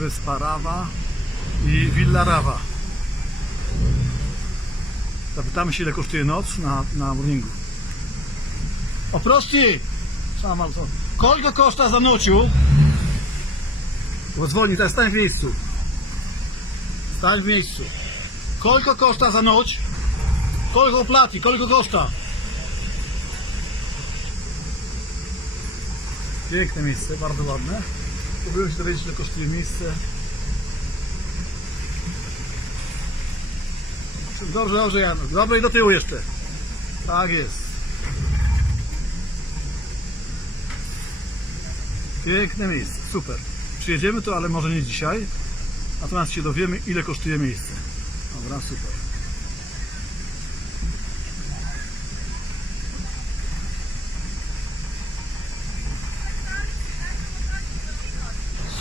Wyspa Rawa i Villa Rawa. Zapytamy się ile kosztuje noc na, na morningu. Oprosti! Sama, co? Koliko koszta za nociu? Bo dzwoni, teraz stań w miejscu. Stań w miejscu. Koliko koszta za noc? Koliko plati? Koliko koszta? Piękne miejsce, bardzo ładne. Się dowiedzieć, ile kosztuje miejsce. Dobrze, dobrze, Janusz. Dobrze i do tyłu jeszcze. Tak jest. Piękne miejsce, super. Przyjedziemy tu, ale może nie dzisiaj. Natomiast się dowiemy, ile kosztuje miejsce. Dobra, super.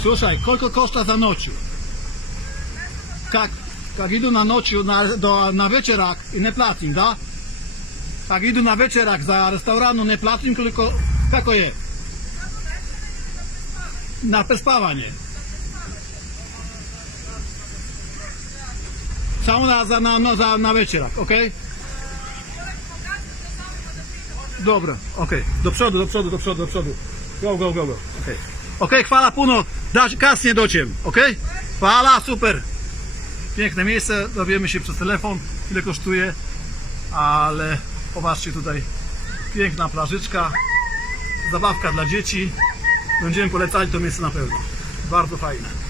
Słuchaj, koliko koszta za nociu? Как, как иду на ночью на, до, на вечерак и не платим, да? Как иду на вечерак за ресторан, не платим, koliko, kako je? Na prespavanje. Samo na, za, na, no, za, na večerak, ok? Dobro, ok. Do przodu, do przodu, do przodu, do przodu. Go, go, go, go. Ok, hvala puno. Da, kasnije doćem, ok? Hvala, super. Piękne miejsce, dowiemy się przez telefon, ile kosztuje, ale popatrzcie tutaj, piękna plażyczka, zabawka dla dzieci. Będziemy polecali to miejsce na pewno. Bardzo fajne.